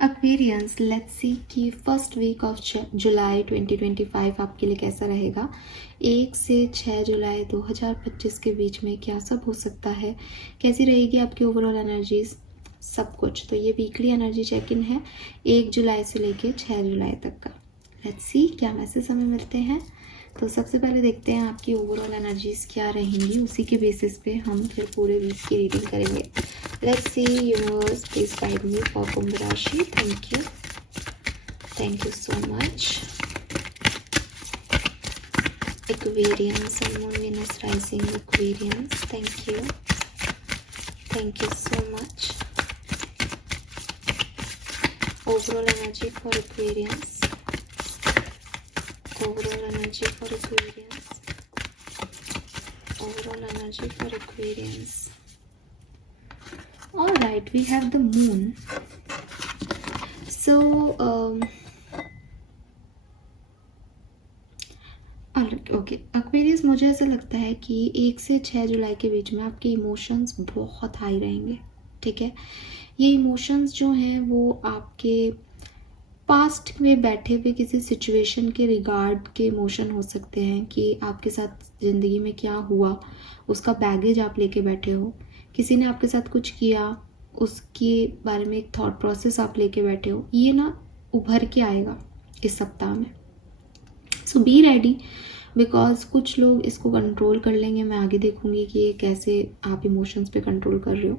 Aquarians, let's see कि first week of July 2025 आपके लिए कैसा रहेगा। 1 से 6 जुलाई 2025 के बीच में क्या सब हो सकता है, कैसी रहेगी आपकी ओवरऑल एनर्जीज, सब कुछ। तो ये वीकली एनर्जी चेक इन है 1 जुलाई से लेके 6 जुलाई तक का। लेट्स सी क्या मैसेज हमें मिलते हैं। तो सबसे पहले देखते हैं आपकी ओवरऑल एनर्जीज क्या रहेंगी, उसी के बेसिस पे हम फिर पूरे वीक की रीडिंग करेंगे। Let's see universe please guide me for Kumbh rashi. Thank you so much. Aquarian, Sun, Moon, Venus, Rising, Aquarians, thank you so much. Overall energy for Aquarians. Overall energy for Aquarians. Overall energy for Aquarians. All right, we have the Moon. So okay Aquarius, मुझे ऐसा लगता है कि 1 से 6 जुलाई के बीच में आपके इमोशंस बहुत हाई रहेंगे। ठीक है, ये इमोशंस जो हैं वो आपके पास्ट में बैठे हुए किसी सिचुएशन के रिगार्ड के इमोशन हो सकते हैं कि आपके साथ ज़िंदगी में क्या हुआ, उसका बैगेज आप लेके बैठे हो। किसी ने आपके साथ कुछ किया, उसके बारे में एक थॉट प्रोसेस आप लेके बैठे हो। ये ना उभर के आएगा इस सप्ताह में। सो बी रेडी, बिकॉज कुछ लोग इसको कंट्रोल कर लेंगे। मैं आगे देखूंगी कि ये कैसे आप इमोशंस पे कंट्रोल कर रहे हो,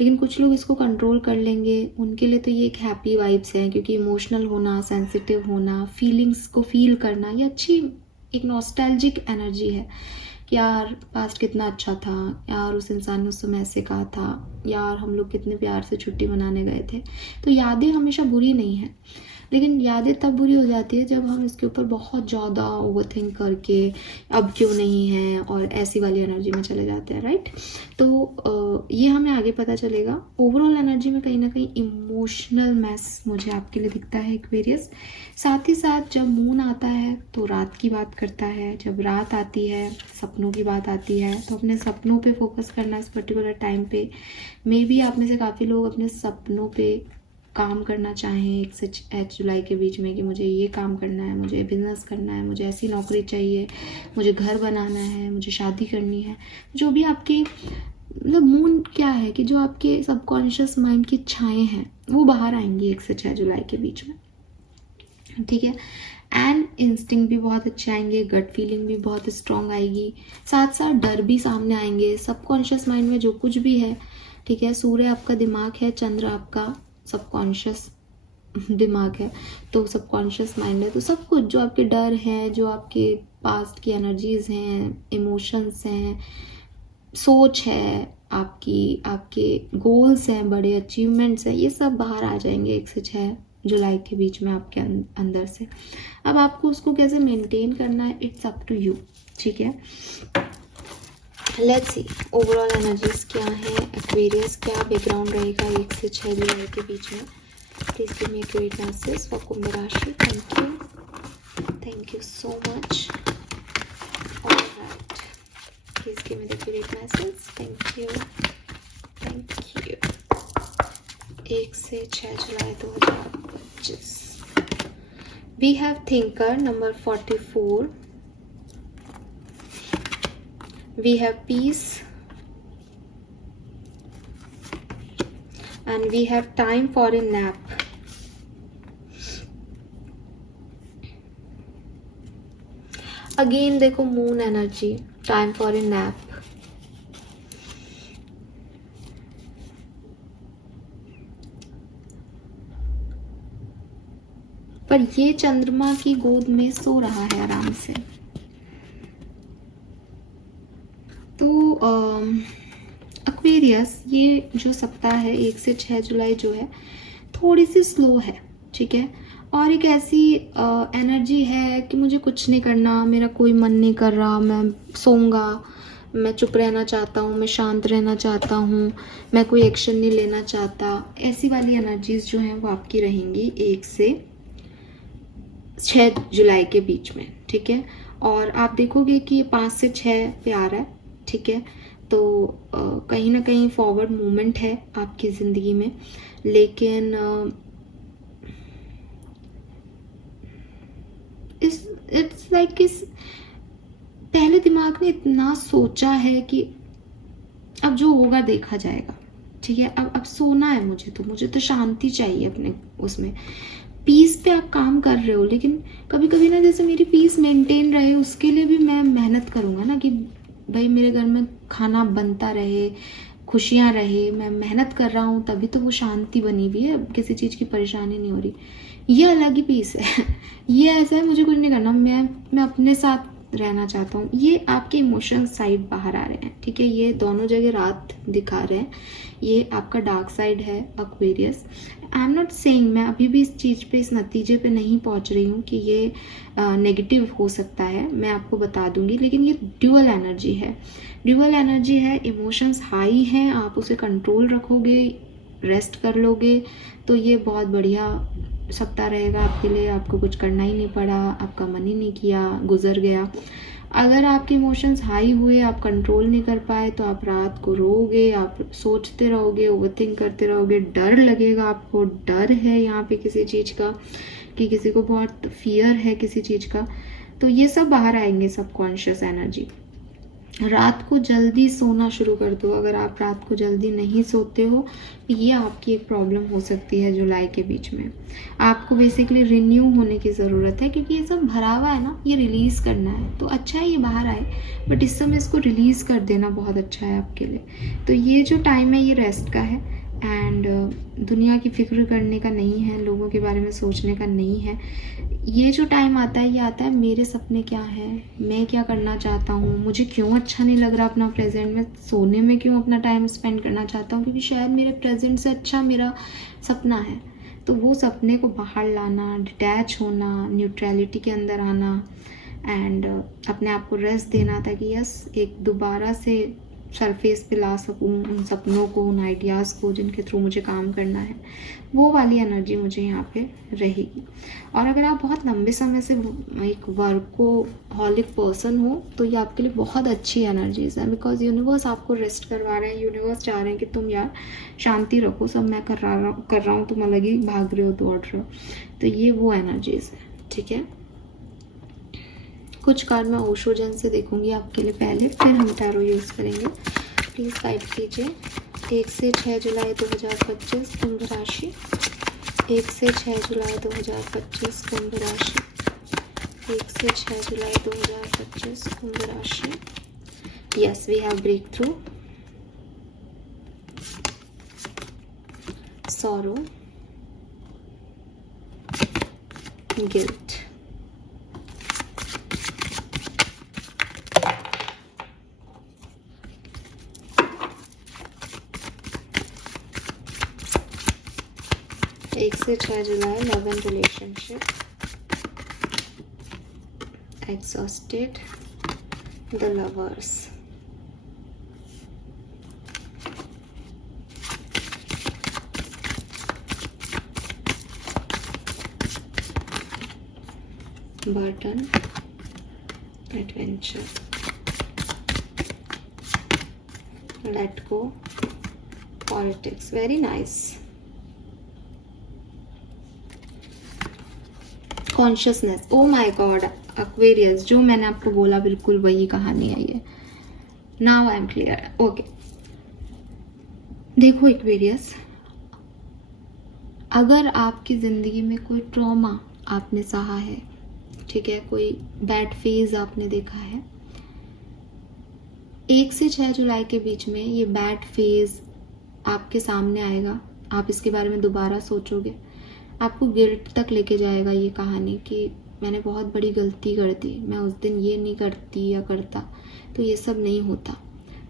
लेकिन कुछ लोग इसको कंट्रोल कर लेंगे। उनके लिए तो ये एक हैप्पी वाइब्स है, क्योंकि इमोशनल होना, सेंसिटिव होना, फीलिंग्स को फील करना, ये अच्छी एक नॉस्टैल्जिक एनर्जी है कि यार पास्ट कितना अच्छा था, यार उस इंसान ने उस समय ऐसे कहा था, यार हम लोग कितने प्यार से छुट्टी मनाने गए थे। तो यादें हमेशा बुरी नहीं है, लेकिन यादें तब बुरी हो जाती है जब हम इसके ऊपर बहुत ज़्यादा ओवरथिंक करके अब क्यों नहीं है और ऐसी वाली एनर्जी में चले जाते हैं, राइट। तो ये हमें आगे पता चलेगा। ओवरऑल एनर्जी में कहीं ना कहीं इमोशनल मैस मुझे आपके लिए दिखता है एक्वेरियस। साथ ही साथ जब मून आता है तो रात की बात करता है, जब रात आती है सपनों की बात आती है। तो अपने सपनों पे फोकस करना इस पर्टिकुलर टाइम पे। मे बी आप में से काफ़ी लोग अपने सपनों पे काम करना चाहें 1 से 8 जुलाई के बीच में कि मुझे ये काम करना है, मुझे बिजनेस करना है, मुझे ऐसी नौकरी चाहिए, मुझे घर बनाना है, मुझे शादी करनी है। जो भी आपके मतलब मून क्या है कि जो आपके सबकॉन्शियस माइंड की इच्छाएं हैं वो बाहर आएंगी 1 से 6 जुलाई के बीच में। ठीक है, एंड इंस्टिंक्ट भी बहुत अच्छे आएंगे, गट फीलिंग भी बहुत स्ट्रांग आएगी, साथ साथ डर भी सामने आएंगे। सबकॉन्शियस माइंड में जो कुछ भी है, ठीक है, सूर्य आपका दिमाग है, चंद्र आपका सबकॉन्शियस दिमाग है, तो सबकॉन्शियस माइंड है। तो सब कुछ जो आपके डर हैं, जो आपके पास्ट की एनर्जीज हैं, इमोशंस हैं, सोच है आपकी, आपके गोल्स हैं, बड़े अचीवमेंट्स हैं, ये सब बाहर आ जाएंगे 1 से 6 जुलाई के बीच में आपके अंदर से। अब आपको उसको कैसे मेंटेन करना है, इट्स अप टू यू। ठीक है, लेट्स सी ओवरऑल एनर्जीज क्या है एक्वेरियस, क्या बैकग्राउंड रहेगा 1 से 6 जुलाई के बीच में। Please give me great message for Kumbh rashi. Thank you so much. Alright, please give me the great message. Thank you 1 से 6 जुलाई 2025। We have thinker number 44, we have peace, and we have time for a nap. Again देखो moon energy, time for a nap. पर ये चंद्रमा की गोद में सो रहा है आराम से। तो एक्वेरियस, ये जो सप्ताह है 1 से 6 जुलाई जो है थोड़ी सी स्लो है। ठीक है, और एक ऐसी एनर्जी है कि मुझे कुछ नहीं करना, मेरा कोई मन नहीं कर रहा, मैं सोऊंगा, मैं चुप रहना चाहता हूँ, मैं शांत रहना चाहता हूँ, मैं कोई एक्शन नहीं लेना चाहता। ऐसी वाली एनर्जीज जो हैं वो आपकी रहेंगी 1 से 6 जुलाई के बीच में। ठीक है, और आप देखोगे कि ये 5 से 6 पे आ रहा है। ठीक है, तो कहीं ना कहीं फॉरवर्ड मूवमेंट है आपकी ज़िंदगी में, लेकिन इट्स लाइक कि पहले दिमाग ने इतना सोचा है कि अब जो होगा देखा जाएगा, ठीक है। अब सोना है, मुझे तो शांति चाहिए अपने उसमें। पीस पे आप काम कर रहे हो, लेकिन कभी कभी ना जैसे मेरी पीस मेंटेन रहे उसके लिए भी मैं मेहनत करूँगा ना, कि भाई मेरे घर में खाना बनता रहे, खुशियाँ रहे, मैं मेहनत कर रहा हूँ तभी तो वो शांति बनी हुई है, किसी चीज़ की परेशानी नहीं हो रही। ये अलग ही पीस है ये ऐसा है, मुझे कुछ नहीं करना, मैं अपने साथ रहना चाहता हूँ। ये आपके इमोशन साइड बाहर आ रहे हैं, ठीक है। ये दोनों जगह रात दिखा रहे हैं, ये आपका डार्क साइड है Aquarius. I am not saying, मैं अभी भी इस चीज़ पे, इस नतीजे पे नहीं पहुँच रही हूँ कि ये नेगेटिव हो सकता है, मैं आपको बता दूंगी। लेकिन ये ड्यूअल एनर्जी है, ड्यूअल एनर्जी है। इमोशंस हाई हैं, आप उसे कंट्रोल रखोगे, रेस्ट कर लोगे तो ये बहुत बढ़िया सप्ताह रहेगा आपके लिए। आपको कुछ करना ही नहीं पड़ा, आपका मन ही नहीं किया, गुजर गया। अगर आपके इमोशंस हाई हुए, आप कंट्रोल नहीं कर पाए, तो आप रात को रोओगे, आप सोचते रहोगे, ओवरथिंक करते रहोगे, डर लगेगा आपको, डर है यहाँ पे किसी चीज़ का, कि किसी को बहुत फियर है किसी चीज़ का। तो ये सब बाहर आएंगे, सबकॉन्शियस एनर्जी। रात को जल्दी सोना शुरू कर दो। अगर आप रात को जल्दी नहीं सोते हो, ये आपकी एक प्रॉब्लम हो सकती है जुलाई के बीच में। आपको बेसिकली रिन्यू होने की ज़रूरत है, क्योंकि ये सब भरा हुआ है ना, ये रिलीज़ करना है। तो अच्छा है ये बाहर आए, बट इस समय इसको रिलीज़ कर देना बहुत अच्छा है आपके लिए। तो ये जो टाइम है ये रेस्ट का है, एंड दुनिया की फिक्र करने का नहीं है, लोगों के बारे में सोचने का नहीं है। ये जो टाइम आता है, ये आता है मेरे सपने क्या हैं, मैं क्या करना चाहता हूँ, मुझे क्यों अच्छा नहीं लग रहा अपना प्रेजेंट में, सोने में क्यों अपना टाइम स्पेंड करना चाहता हूँ, क्योंकि शायद मेरे प्रेजेंट से अच्छा मेरा सपना है। तो वो सपने को बाहर लाना, डिटैच होना, न्यूट्रलिटी के अंदर आना, एंड अपने आप को रेस्ट देना, ताकि यस एक दोबारा से सरफेस पे ला सकूँ उन सपनों को, उन आइडियाज़ को जिनके थ्रू मुझे काम करना है। वो वाली एनर्जी मुझे यहाँ पे रहेगी। और अगर आप बहुत लंबे समय से एक वर्कोहॉलिक पर्सन हो, तो ये आपके लिए बहुत अच्छी एनर्जीज है, बिकॉज यूनिवर्स आपको रेस्ट करवा रहे हैं। यूनिवर्स चाह रहे हैं कि तुम यार शांति रखो, सब मैं कर रहा हूँ, तुम अलग ही भाग रहे हो, दौड़ रहे हो। तो ये वो एनर्जीज है, ठीक है। कुछ कार्ड मैं ओशो जन से देखूंगी आपके लिए पहले, फिर हम टैरो यूज़ करेंगे। प्लीज़ गाइड कीजिए। 1 से 6 जुलाई 2025 कुंभ राशि। 1 से 6 जुलाई 2025 कुंभ राशि। 1 से 6 जुलाई 2025 कुंभ राशि। Yes, we have breakthrough, sorrow, guilt. एक से 6 जुलाई, love and relationship, exhausted, the lovers, burden, adventure, let go, politics. Very nice. Consciousness, oh my god aquarius, जो मैंने आपको बोला बिल्कुल वही कहानी है ये। Now I am clear, okay. देखो एक्वेरियस, अगर आपकी ज़िंदगी में कोई ट्रॉमा आपने सहा है, ठीक है, कोई बैड फेज आपने देखा है, 1 से 6 जुलाई के बीच में ये बैड फेज आपके सामने आएगा। आप इसके बारे में दोबारा सोचोगे, आपको गिल्ट तक लेके जाएगा ये कहानी कि मैंने बहुत बड़ी गलती कर दी, मैं उस दिन ये नहीं करती या करता तो ये सब नहीं होता,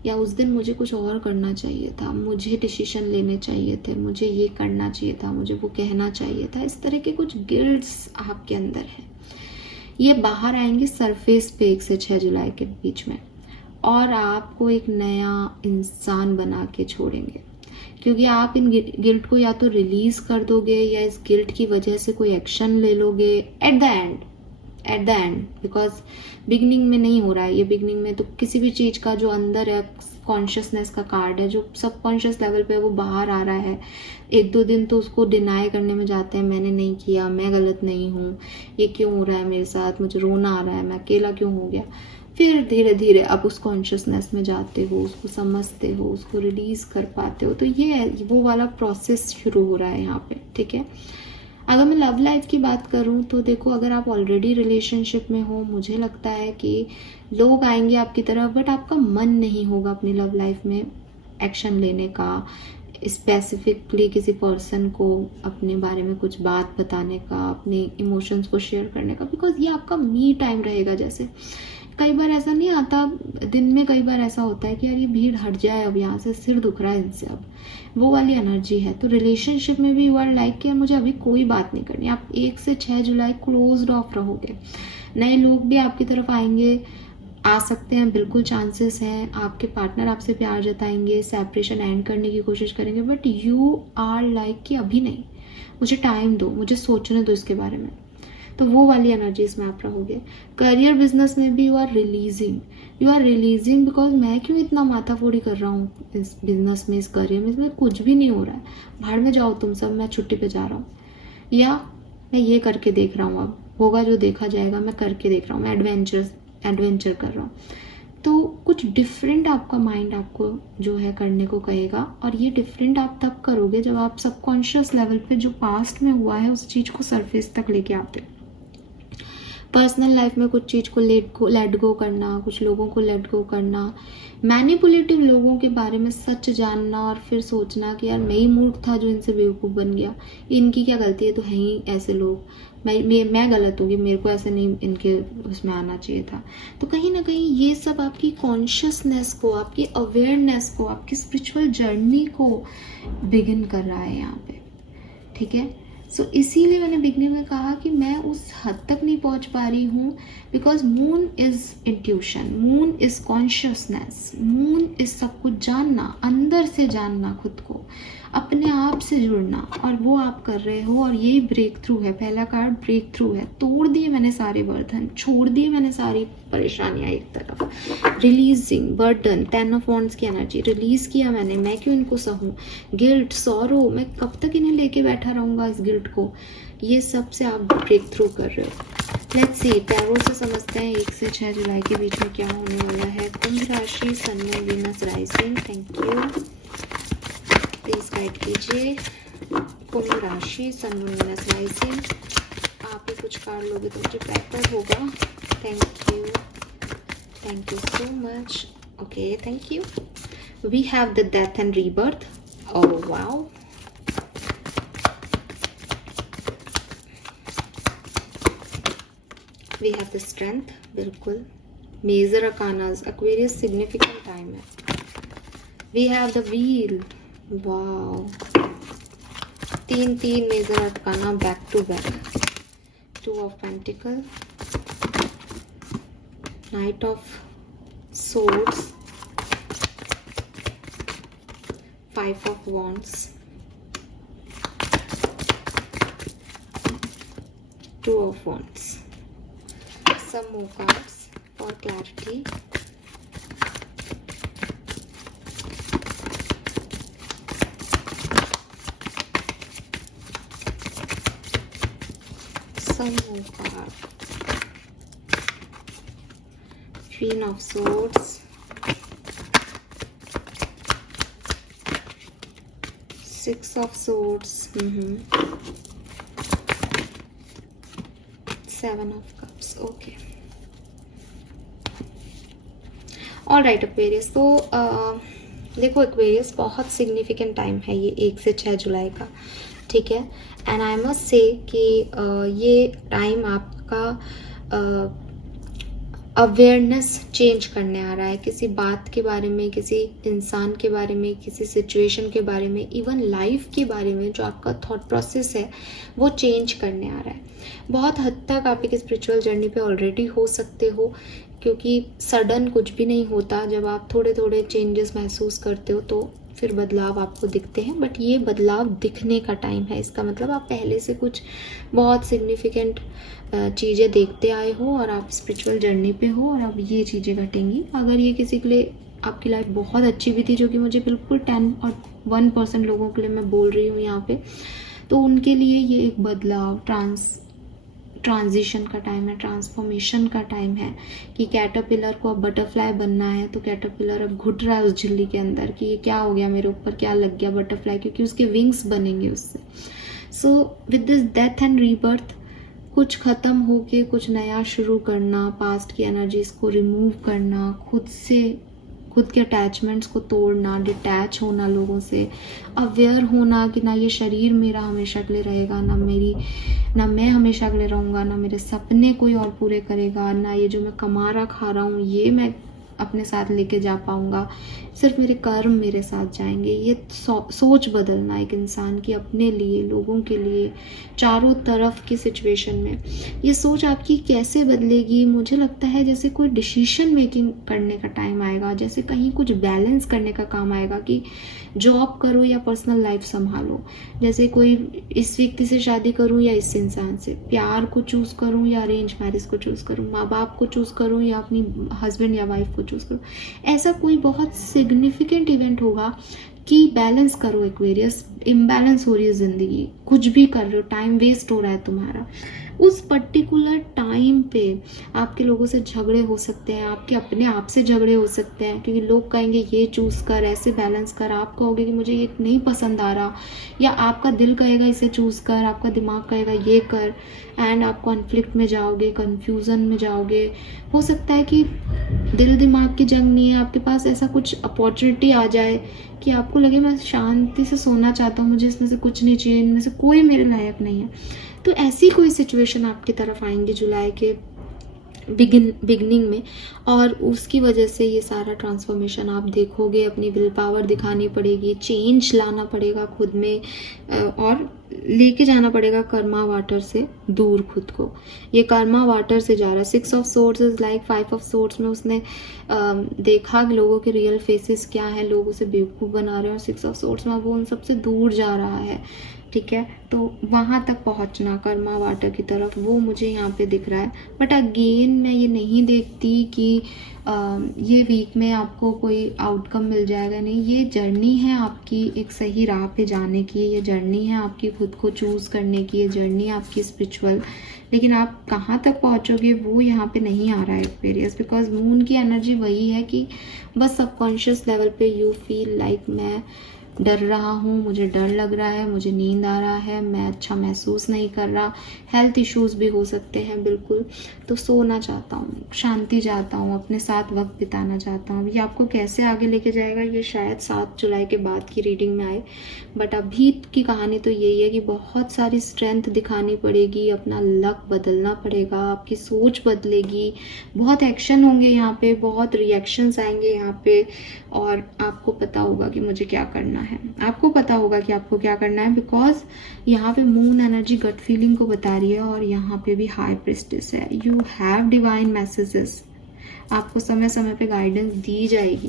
या उस दिन मुझे कुछ और करना चाहिए था, मुझे डिसीजन लेने चाहिए थे, मुझे ये करना चाहिए था, मुझे वो कहना चाहिए था। इस तरह के कुछ गिल्ट्स आपके अंदर है, ये बाहर आएंगे सरफेस पे 1 से 6 जुलाई के बीच में, और आपको एक नया इंसान बना के छोड़ेंगे। क्योंकि आप इन गिल्ट को या तो रिलीज कर दोगे, या इस गिल्ट की वजह से कोई एक्शन ले लोगे। At the end at the end, because beginning में नहीं हो रहा है ये। बिगनिंग में तो किसी भी चीज़ का जो अंदर है कॉन्शियसनेस का कार्ड है, जो सबकॉन्शियस लेवल पे वो बाहर आ रहा है, 1-2 दिन तो उसको डिनाई करने में जाते हैं, मैंने नहीं किया, मैं गलत नहीं हूँ, ये क्यों हो रहा है मेरे साथ, मुझे रोना आ रहा है, मैं अकेला क्यों हो गया। फिर धीरे धीरे आप उस कॉन्शियसनेस में जाते हो, उसको समझते हो, उसको रिलीज़ कर पाते हो। तो ये वो वाला प्रोसेस शुरू हो रहा है यहाँ पे, ठीक है। अगर मैं लव लाइफ की बात करूँ तो देखो, अगर आप ऑलरेडी रिलेशनशिप में हो, मुझे लगता है कि लोग आएंगे आपकी तरफ, बट आपका मन नहीं होगा अपनी लव लाइफ में एक्शन लेने का, स्पेसिफिकली किसी पर्सन को अपने बारे में कुछ बात बताने का, अपने इमोशंस को शेयर करने का, बिकॉज ये आपका मी टाइम रहेगा। जैसे कई बार ऐसा नहीं आता दिन में, कई बार ऐसा होता है कि यार ये भीड़ हट जाए, अब यहाँ से सिर दुख रहा है इनसे, अब वो वाली एनर्जी है। तो रिलेशनशिप में भी यू आर लाइक कि यार मुझे अभी कोई बात नहीं करनी। आप 1 से 6 जुलाई क्लोज्ड ऑफ रहोगे। नए लोग भी आपकी तरफ आएंगे, आ सकते हैं, बिल्कुल चांसेस हैं। आपके पार्टनर आपसे प्यार जताएंगे, सेपरेशन एंड करने की कोशिश करेंगे, बट यू आर लाइक कि अभी नहीं, मुझे टाइम दो, मुझे सोचने दो इसके बारे में। तो वो वाली एनर्जीज में आप रहोगे। करियर बिजनेस में भी यू आर रिलीजिंग बिकॉज मैं क्यों इतना माथाफोड़ी कर रहा हूँ इस बिजनेस में, इस करियर में, इसमें कुछ भी नहीं हो रहा है, भाड़ में जाओ तुम सब, मैं छुट्टी पे जा रहा हूँ, या मैं ये करके देख रहा हूँ, अब होगा जो देखा जाएगा, मैं करके देख रहा हूँ, मैं एडवेंचर कर रहा हूँ। तो कुछ डिफरेंट आपका माइंड आपको जो है करने को कहेगा, और ये डिफरेंट आप तब करोगे जब आप सबकॉन्शियस लेवल पे जो पास्ट में हुआ है उस चीज़ को सरफेस तक लेके आते हो। पर्सनल लाइफ में कुछ चीज़ को लेट गो करना, कुछ लोगों को लेट गो करना, मैनिपुलेटिव लोगों के बारे में सच जानना, और फिर सोचना कि यार मैं ही मूर्ख था जो इनसे बेवकूफ़ बन गया, इनकी क्या गलती है, तो है ही ऐसे लोग, मैं गलत होगी, मेरे को ऐसे नहीं इनके उसमें आना चाहिए था। तो कहीं ना कहीं ये सब आपकी कॉन्शियसनेस को, आपकी अवेयरनेस को, आपकी स्पिरिचुअल जर्नी को बिगिन कर रहा है यहाँ पे, ठीक है। सो इसीलिए मैंने बिगनिंग में कहा कि मैं उस हद तक नहीं पहुंच पा रही हूँ, because moon is intuition, moon is consciousness, moon is सब कुछ जानना, अंदर से जानना, खुद को अपने आप से जुड़ना, और वो आप कर रहे हो। और यही ब्रेक थ्रू है, पहला कार्ड ब्रेक थ्रू है। तोड़ दिए मैंने सारे बर्धन, छोड़ दिए मैंने सारी परेशानियाँ एक तरफ, रिलीजिंग बर्डन, 10 ऑफ वॉन्ड्स की एनर्जी रिलीज किया मैंने, मैं क्यों इनको सहूँ, गिल्ट, सॉरो, मैं कब तक इन्हें लेके बैठा रहूँगा इस गिल्ट को, ये सब से आप ब्रेक थ्रू कर रहे हो। लेट्स सी, टैरो से समझते हैं 1 से 6 जुलाई के बीच में क्या होने वाला है। कुंभ राशि, sun moon Venus rising, thank you, please guide कीजिए। कुंभ राशि, सन मून वीनस राइजिंग, आप ही कुछ कार्ड लोगे तो मुझे बेटर होगा। Thank you so much. Okay, thank you. We have the death and rebirth. Oh wow, we have the strength, बिल्कुल। Major arcanas, Aquarius significant time है। We have the wheel, wow, 3 major arcana back to back. 2 of pentacle, knight of swords, 5 of wands, 2 of wands. Some more cards for clarity. Some more cards. Queen of Swords, 6 of Swords, 7 of Cups. Okay. All right Aquarius, तो देखो Aquarius, बहुत significant time है ये 1 से 6 जुलाई का, ठीक है। And I must say कि ये टाइम आपका अवेयरनेस चेंज करने आ रहा है, किसी बात के बारे में, किसी इंसान के बारे में, किसी सिचुएशन के बारे में, इवन लाइफ के बारे में, जो आपका थॉट प्रोसेस है वो चेंज करने आ रहा है। बहुत हद तक आप एक स्पिरिचुअल जर्नी पे ऑलरेडी हो सकते हो, क्योंकि सडन कुछ भी नहीं होता। जब आप थोड़े थोड़े चेंजेस महसूस करते हो तो फिर बदलाव आपको दिखते हैं, बट ये बदलाव दिखने का टाइम है। इसका मतलब आप पहले से कुछ बहुत सिग्निफिकेंट चीज़ें देखते आए हो और आप स्पिरिचुअल जर्नी पे हो और अब ये चीज़ें घटेंगी। अगर ये किसी के लिए आपकी लाइफ बहुत अच्छी भी थी, जो कि मुझे बिल्कुल 10 और 1% लोगों के लिए मैं बोल रही हूँ यहाँ पे, तो उनके लिए ये एक बदलाव, ट्रांजिशन का टाइम है, ट्रांसफॉर्मेशन का टाइम है कि कैटरपिलर को अब बटरफ्लाई बनना है। तो कैटरपिलर अब घुट रहा है उस झिल्ली के अंदर कि ये क्या हो गया, मेरे ऊपर क्या लग गया बटरफ्लाई, क्योंकि उसके विंग्स बनेंगे उससे। So with this death and rebirth, कुछ ख़त्म होके कुछ नया शुरू करना, पास्ट की एनर्जीज को रिमूव करना, खुद के अटैचमेंट्स को तोड़ना, डिटैच होना लोगों से, अवेयर होना कि ना ये शरीर मेरा हमेशा के लिए रहेगा, ना मैं हमेशा के लिए रहूँगा, ना मेरे सपने कोई और पूरे करेगा, ना ये जो मैं कमा रहा खा रहा हूँ ये मैं अपने साथ लेके जा पाऊँगा, सिर्फ मेरे कर्म मेरे साथ जाएंगे। ये सोच बदलना एक इंसान की अपने लिए, लोगों के लिए, चारों तरफ की सिचुएशन में ये सोच आपकी कैसे बदलेगी। मुझे लगता है जैसे कोई डिसीजन मेकिंग करने का टाइम आएगा, जैसे कहीं कुछ बैलेंस करने का काम आएगा कि जॉब करो या पर्सनल लाइफ संभालो, जैसे कोई इस व्यक्ति से शादी करूं या इस इंसान से, प्यार को चूज़ करूं या अरेंज मैरिज को चूज़ करूं, माँ बाप को चूज़ करूं या अपनी हस्बैंड या वाइफ को चूज़ करूं। ऐसा कोई बहुत सिग्निफिकेंट इवेंट होगा कि बैलेंस करो एक्वेरियस। इम्बैलेंस हो रही है ज़िंदगी, कुछ भी कर रहे हो, टाइम वेस्ट हो रहा है तुम्हारा। उस पर्टिकुलर टाइम पे आपके लोगों से झगड़े हो सकते हैं, आपके अपने आप से झगड़े हो सकते हैं, क्योंकि लोग कहेंगे ये चूज़ कर, ऐसे बैलेंस कर, आप कहोगे कि मुझे ये नहीं पसंद आ रहा, या आपका दिल कहेगा इसे चूज़ कर, आपका दिमाग कहेगा ये कर, एंड आप कॉन्फ्लिक्ट में जाओगे, कन्फ्यूज़न में जाओगे। हो सकता है कि दिल दिमाग की जंग नहीं है, आपके पास ऐसा कुछ अपॉर्चुनिटी आ जाए कि आपको लगे मैं शांति से सोना चाहता हूँ, मुझे इसमें से कुछ नहीं चाहिए, इनमें से कोई मेरे लायक नहीं है। तो ऐसी कोई सिचुएशन आपकी तरफ आएंगी जुलाई के बिगनिंग में, और उसकी वजह से ये सारा ट्रांसफॉर्मेशन आप देखोगे। अपनी विल पावर दिखानी पड़ेगी, चेंज लाना पड़ेगा खुद में, और लेके जाना पड़ेगा कर्मा वाटर से दूर खुद को। ये कर्मा वाटर से जा रहा है। 6 of swords is like 5 of swords में उसने देखा कि लोगों के रियल फेसेस क्या है, लोग उसे बेवकूफ़ बना रहे हैं, और 6 ऑफ सोर्ड्स में वो उन सबसे दूर जा रहा है। ठीक है, तो वहाँ तक पहुँचना कर्मा वाटर की तरफ, वो मुझे यहाँ पे दिख रहा है। बट अगेन मैं ये नहीं देखती कि ये वीक में आपको कोई आउटकम मिल जाएगा, नहीं। ये जर्नी है आपकी एक सही राह पे जाने की, ये जर्नी है आपकी खुद को चूज़ करने की, ये जर्नी है आपकी स्पिरिचुअल। लेकिन आप कहाँ तक पहुँचोगे वो यहाँ पे नहीं आ रहा है एक्वेरियस, बिकॉज मून की एनर्जी वही है कि बस सबकॉन्शियस लेवल पे यू फील लाइक मैं डर रहा हूँ, मुझे डर लग रहा है, मुझे नींद आ रहा है, मैं अच्छा महसूस नहीं कर रहा, हेल्थ इश्यूज़ भी हो सकते हैं बिल्कुल। तो सोना चाहता हूँ, शांति चाहता हूँ, अपने साथ वक्त बिताना चाहता हूँ। ये आपको कैसे आगे लेके जाएगा ये शायद 7 जुलाई के बाद की रीडिंग में आए, बट अभी की कहानी तो यही है कि बहुत सारी स्ट्रेंथ दिखानी पड़ेगी, अपना लक बदलना पड़ेगा, आपकी सोच बदलेगी, बहुत एक्शन होंगे यहाँ पे, बहुत रिएक्शंस आएंगे यहाँ पे, और आपको पता होगा कि मुझे क्या करना है, आपको पता होगा कि आपको क्या करना है, बिकॉज यहाँ पे मून एनर्जी गट फीलिंग को बता रही है, और यहाँ पे भी हाई प्रिस्टेस है। यू हैव डिवाइन मैसेजेस, आपको समय समय पे गाइडेंस दी जाएगी,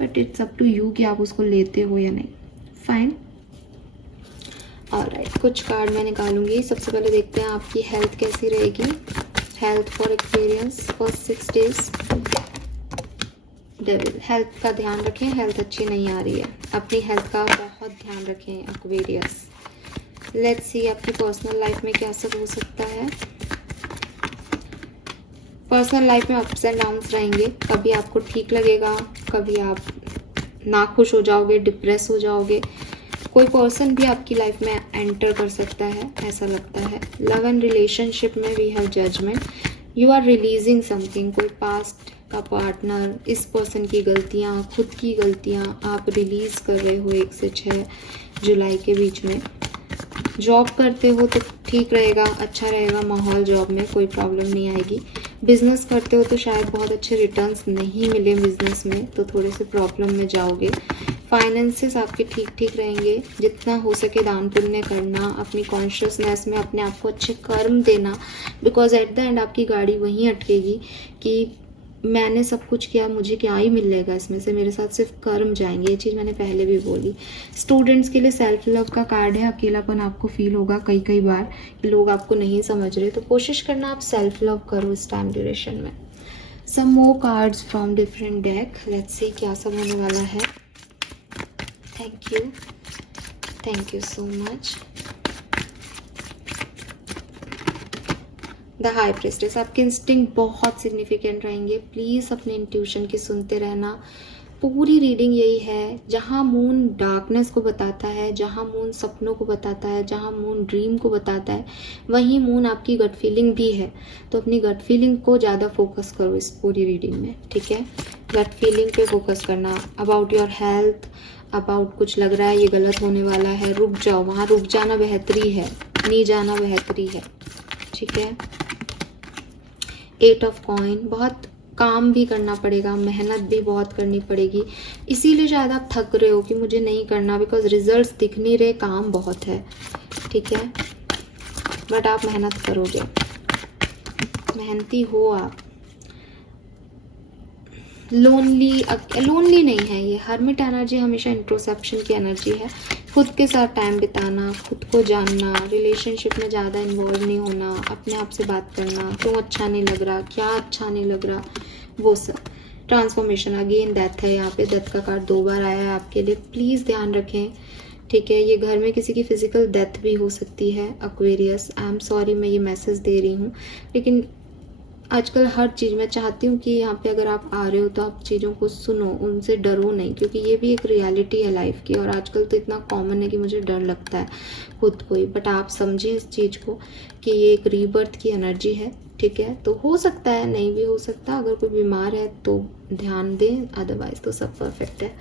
but it's up to you कि आप उसको लेते हो या नहीं। फाइन, ऑलराइट, कुछ कार्ड मैं निकालूंगी। सबसे पहले देखते हैं आपकी हेल्थ कैसी रहेगी। Health for experience first 6 days. Devil, health का ध्यान रखें, हेल्थ अच्छी नहीं आ रही है, अपनी हेल्थ का बहुत ध्यान रखें एक्वेरियस। लेट्स सी आपकी पर्सनल लाइफ में क्या सब हो सकता है। पर्सनल लाइफ में अप्स एंड डाउन्स रहेंगे, कभी आपको ठीक लगेगा, कभी आप नाखुश हो जाओगे, डिप्रेस हो जाओगे। कोई पर्सन भी आपकी लाइफ में एंटर कर सकता है, ऐसा लगता है। लव एंड रिलेशनशिप में we have judgement, you are releasing something. कोई पास्ट का पार्टनर, इस पर्सन की गलतियाँ, खुद की गलतियाँ आप रिलीज़ कर रहे हो 1 से 6 जुलाई के बीच में। जॉब करते हो तो ठीक रहेगा, अच्छा रहेगा माहौल, जॉब में कोई प्रॉब्लम नहीं आएगी। बिजनेस करते हो तो शायद बहुत अच्छे रिटर्न्स नहीं मिले बिजनेस में, तो थोड़े से प्रॉब्लम में जाओगे। फाइनेंसेस आपके ठीक ठीक रहेंगे, जितना हो सके दान पुण्य करना, अपनी कॉन्शियसनेस में अपने आप को अच्छे कर्म देना, बिकॉज एट द एंड आपकी गाड़ी वहीं अटकेगी कि मैंने सब कुछ किया, मुझे क्या ही मिलेगा इसमें से, मेरे साथ सिर्फ कर्म जाएंगे। ये चीज़ मैंने पहले भी बोली। स्टूडेंट्स के लिए सेल्फ लव का कार्ड है। अकेलापन आपको फील होगा कई कई बार कि लोग आपको नहीं समझ रहे, तो कोशिश करना आप सेल्फ लव करो इस टाइम ड्यूरेशन में। Some more cards from different deck, let's see क्या सब होने वाला है। Thank you so much. The high priestess, आपके इंस्टिंक्ट बहुत सिग्निफिकेंट रहेंगे। प्लीज़ अपने इंट्यूशन की सुनते रहना। पूरी रीडिंग यही है, जहाँ मून डार्कनेस को बताता है, जहाँ मून सपनों को बताता है, जहाँ मून ड्रीम को बताता है, वहीं मून आपकी गट फीलिंग भी है। तो अपनी गट फीलिंग को ज़्यादा फोकस करो इस पूरी रीडिंग में, ठीक है। गट फीलिंग पे फोकस करना। अबाउट योर हेल्थ, अबाउट कुछ लग रहा है ये गलत होने वाला है, रुक जाओ, वहाँ रुक जाना बेहतरी है, नहीं जाना बेहतरी है, ठीक है। 8 ऑफ कॉइन, बहुत काम भी करना पड़ेगा, मेहनत भी बहुत करनी पड़ेगी, इसीलिए शायद आप थक रहे हो कि मुझे नहीं करना, बिकॉज रिजल्ट्स दिख नहीं रहे, काम बहुत है, ठीक है। बट आप मेहनत करोगे, मेहनती हो आप। लोनली नहीं है ये। हर्मिट एनर्जी हमेशा इंट्रोसेप्शन की एनर्जी है। खुद के साथ टाइम बिताना, खुद को जानना, रिलेशनशिप में ज़्यादा इन्वॉल्व नहीं होना, अपने आप से बात करना, क्यों अच्छा नहीं लग रहा, क्या अच्छा नहीं लग रहा, वो सब। ट्रांसफॉर्मेशन, अगेन डेथ है यहाँ पे, डेथ का कार्ड 2 बार आया है आपके लिए, प्लीज़ ध्यान रखें, ठीक है। ये घर में किसी की फिजिकल डेथ भी हो सकती है एक्वेरियस। आई एम सॉरी मैं ये मैसेज दे रही हूँ, लेकिन आजकल हर चीज़ में चाहती हूँ कि यहाँ पे अगर आप आ रहे हो तो आप चीज़ों को सुनो, उनसे डरो नहीं, क्योंकि ये भी एक रियलिटी है लाइफ की। और आजकल तो इतना कॉमन है कि मुझे डर लगता है खुद को ही, बट आप समझें इस चीज़ को कि ये एक रीबर्थ की एनर्जी है, ठीक है। तो हो सकता है, नहीं भी हो सकता, अगर कोई बीमार है तो ध्यान दें, अदरवाइज तो सब परफेक्ट है,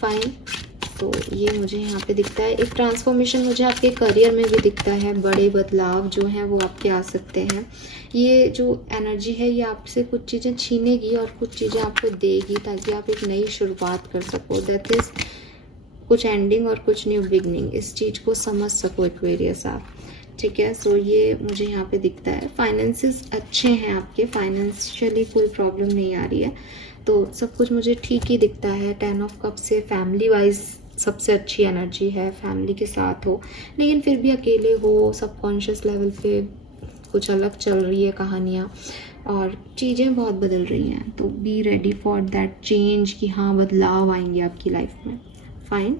फाइन। तो ये मुझे यहाँ पे दिखता है। एक ट्रांसफॉर्मेशन मुझे आपके करियर में भी दिखता है, बड़े बदलाव जो हैं वो आपके आ सकते हैं। ये जो एनर्जी है ये आपसे कुछ चीज़ें छीनेगी और कुछ चीज़ें आपको देगी, ताकि आप एक नई शुरुआत कर सको। दैट इज़ कुछ एंडिंग और कुछ न्यू बिगनिंग, इस चीज़ को समझ सको एक्वेरियस आप, ठीक है। सो ये मुझे यहाँ पे दिखता है। फाइनेंसेस अच्छे हैं आपके, फाइनेंशियली कोई प्रॉब्लम नहीं आ रही है, तो सब कुछ मुझे ठीक ही दिखता है। 10 ऑफ कप से फैमिली वाइज सबसे अच्छी एनर्जी है, फैमिली के साथ हो, लेकिन फिर भी अकेले हो, सबकॉन्शियस लेवल पे कुछ अलग चल रही है कहानियाँ, और चीज़ें बहुत बदल रही हैं। तो be ready for that change, कि हाँ बदलाव आएंगे आपकी लाइफ में, फाइन।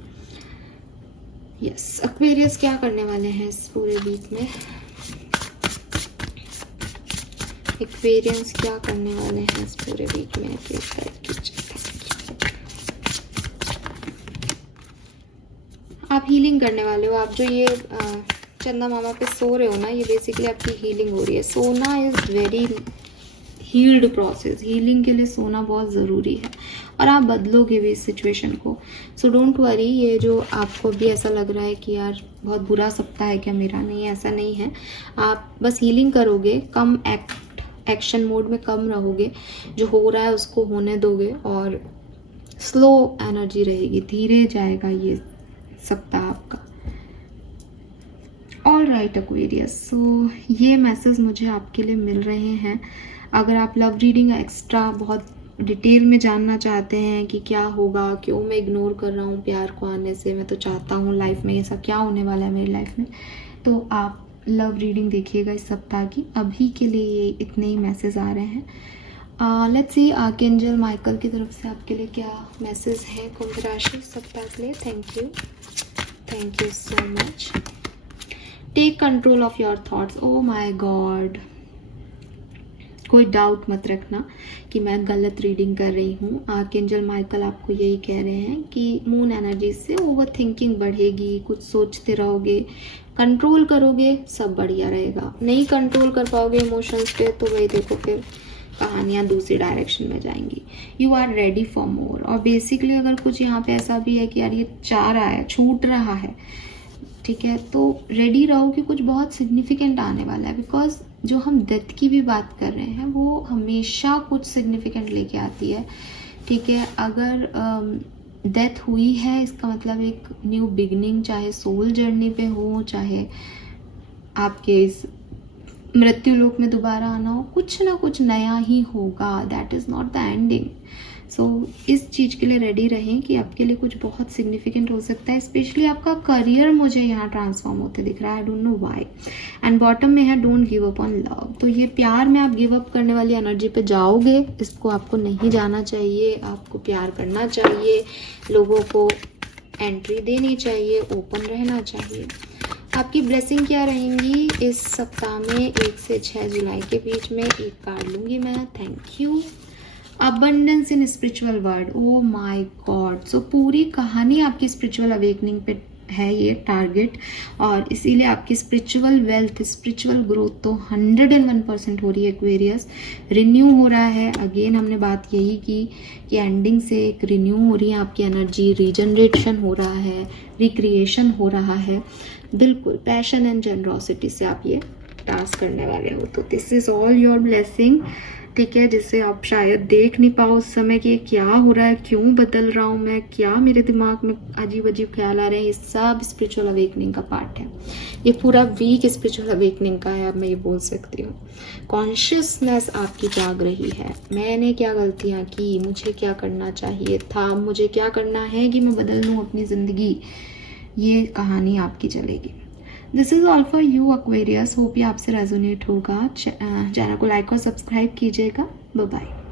यस, एक्वेरियस क्या करने वाले हैं इस पूरे वीक में? एक्वेरियंस क्या करने वाले हैं इस पूरे वीक में? आप हीलिंग करने वाले हो। आप जो ये चंदा मामा पे सो रहे हो ना, ये बेसिकली आपकी हीलिंग हो रही है। सोना is very healed process, healing के लिए सोना बहुत ज़रूरी है, और आप बदलोगे भी इस सिचुएशन को। सो डोंट वरी, ये जो आपको भी ऐसा लग रहा है कि यार बहुत बुरा सप्ताह है क्या मेरा, नहीं, ऐसा नहीं है। आप बस हीलिंग करोगे, कम एक्शन मोड में कम रहोगे, जो हो रहा है उसको होने दोगे, और स्लो एनर्जी रहेगी, धीरे जाएगा ये सप्ताह आपका। ऑल राइट एक्वेरियस, सो ये मैसेज मुझे आपके लिए मिल रहे हैं। अगर आप लव रीडिंग एक्स्ट्रा बहुत डिटेल में जानना चाहते हैं कि क्या होगा, क्यों मैं इग्नोर कर रहा हूँ प्यार को आने से, मैं तो चाहता हूँ लाइफ में ऐसा क्या होने वाला है मेरी लाइफ में, तो आप लव रीडिंग देखिएगा इस सप्ताह की। अभी के लिए ये इतने ही मैसेज आ रहे हैं। लेट्स सी आर्कएंजल माइकल की तरफ से आपके लिए क्या मैसेज है कुंभ राशि सप्ताह के लिए। Thank you so much. Take control of your thoughts. Oh my god, कोई डाउट मत रखना कि मैं गलत रीडिंग कर रही हूँ। आर्कएंजल माइकल आपको यही कह रहे हैं कि मून एनर्जी से ओवर थिंकिंग बढ़ेगी, कुछ सोचते रहोगे, कंट्रोल करोगे सब बढ़िया रहेगा। नहीं कंट्रोल कर पाओगे इमोशंस पे तो वही देखो फिर कहानियाँ दूसरी डायरेक्शन में जाएंगी। You are ready for more. और बेसिकली अगर कुछ यहाँ पे ऐसा भी है कि यार ये चाह रहा है, छूट रहा है, ठीक है, तो रेडी रहो कि कुछ बहुत सिग्निफिकेंट आने वाला है। बिकॉज जो हम डेथ की भी बात कर रहे हैं वो हमेशा कुछ सिग्निफिकेंट लेके आती है, ठीक है। अगर डेथ हुई है इसका मतलब एक न्यू बिगनिंग, चाहे सोल जर्नी पे हो, चाहे आपके इस मृत्यु लोक में दोबारा आना हो, कुछ ना कुछ नया ही होगा, that is not the ending. So इस चीज़ के लिए रेडी रहें कि आपके लिए कुछ बहुत सिग्निफिकेंट हो सकता है, स्पेशली आपका करियर मुझे यहाँ ट्रांसफॉर्म होते दिख रहा है, I don't know why. And bottom में है don't give up on love, तो ये प्यार में आप गिव अप करने वाली एनर्जी पे जाओगे, इसको आपको नहीं जाना चाहिए, आपको प्यार करना चाहिए, लोगों को एंट्री देनी चाहिए, ओपन रहना चाहिए। आपकी ब्लेसिंग क्या रहेंगी इस सप्ताह में 1 से 6 जुलाई के बीच में? एक कार्ड लूँगी मैं, thank you. Abundance in spiritual world, oh my god. So पूरी कहानी आपकी स्पिरिचुअल अवेकनिंग पे है, ये टारगेट, और इसीलिए आपकी स्पिरिचुअल वेल्थ, स्पिरिचुअल ग्रोथ तो 101% हो रही है एक्वेरियस। रिन्यू हो रहा है, अगेन हमने बात यही की कि एंडिंग से एक रिन्यू हो रही है आपकी एनर्जी, रीजनरेशन हो रहा है, रिक्रिएशन हो रहा है। बिल्कुल पैशन एंड जनरोसिटी से आप ये टास्क करने वाले हो, तो this is all your blessing, ठीक है, जिससे आप शायद देख नहीं पाओ उस समय कि क्या हो रहा है, क्यों बदल रहा हूँ मैं, क्या मेरे दिमाग में अजीब अजीब ख्याल आ रहे हैं। ये सब स्पिरिचुअल अवेकनिंग का पार्ट है, ये पूरा वीक स्पिरिचुअल अवेकनिंग का है, अब मैं ये बोल सकती हूँ। कॉन्शियसनेस आपकी जाग रही है, मैंने क्या गलतियाँ की, मुझे क्या करना चाहिए था, मुझे क्या करना है कि मैं बदल लूँ अपनी ज़िंदगी, ये कहानी आपकी चलेगी। This is all for you Aquarius, hope ये आपसे रेजोनेट होगा। चैनल को लाइक और सब्सक्राइब कीजिएगा। Bye bye.